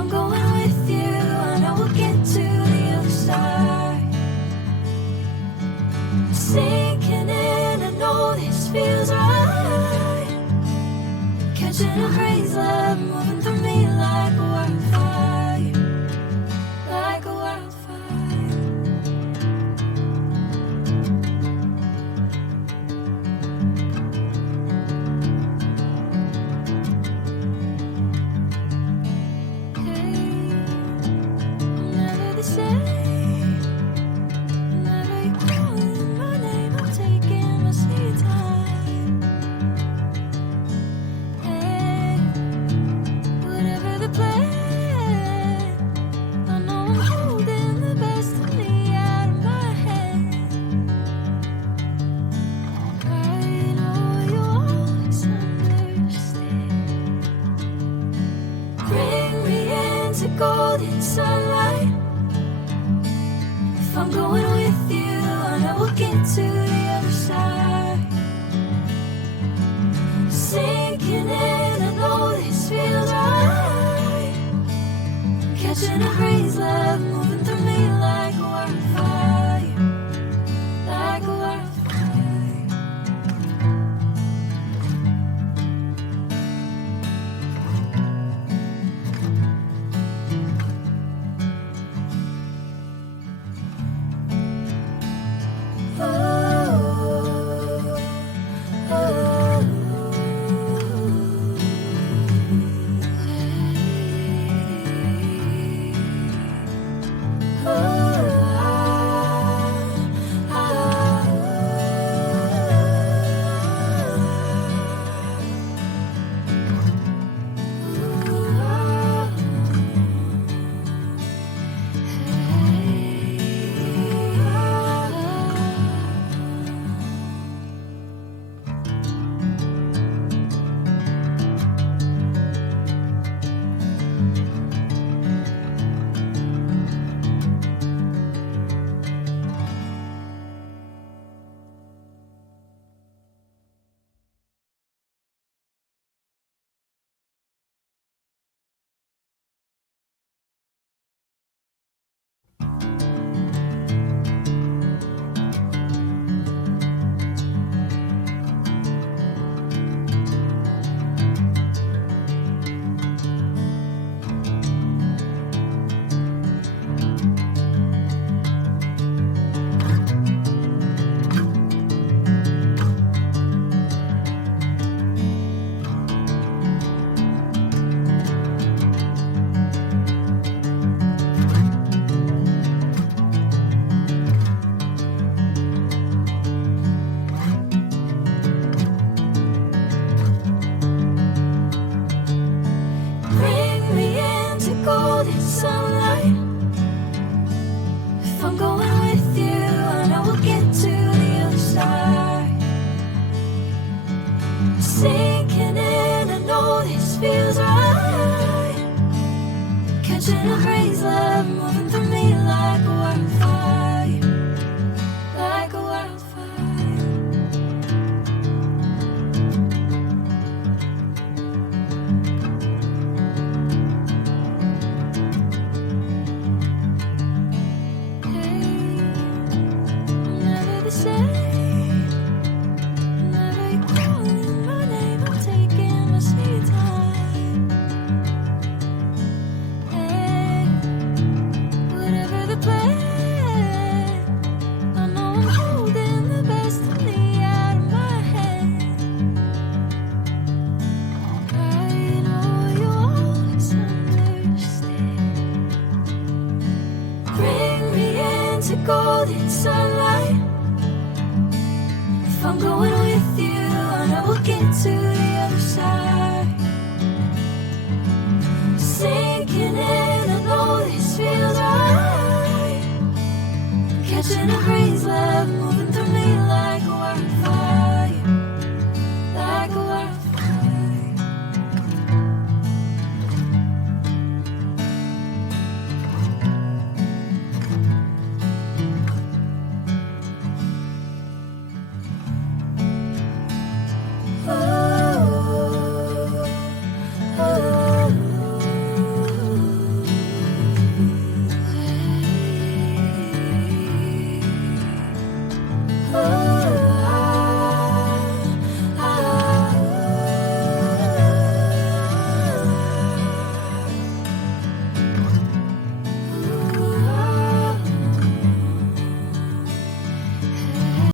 I'm going with you, I know we'll get to the other side. Sinking in, I know this feels right. Catching a crazy love, moving through me like a wildfire, like a wildfire. Hey, I'm never the same. Whenever you calling my name, I'm taking my sweet time. Hey, whatever the plan, I know I'm holding the best of me out of my hand. I know you always understand. Bring me into golden sunlight. If I'm going with you, I know we'll get to the other side. Sinking in, I know this feels right. Catching a crazy love, moving through me like a wildfire, like a wildfire. Bring me into golden sunlight. If I'm going with you, I know we'll get to the other side. Sinking in, I know this feels right. Catching a crazy love, moving through me like a wildfire, like a wildfire. Hey, I'm never the same. Whenever you calling my name, I'm taking my sweet time. Hey, whatever the plan, I know I'm holding the best of me out of my hand. I know you always understand. Bring me into golden sunlight. If I'm going with you, I know we'll get to the other side. Sinking in, I know this feels right. Catching a crazy love.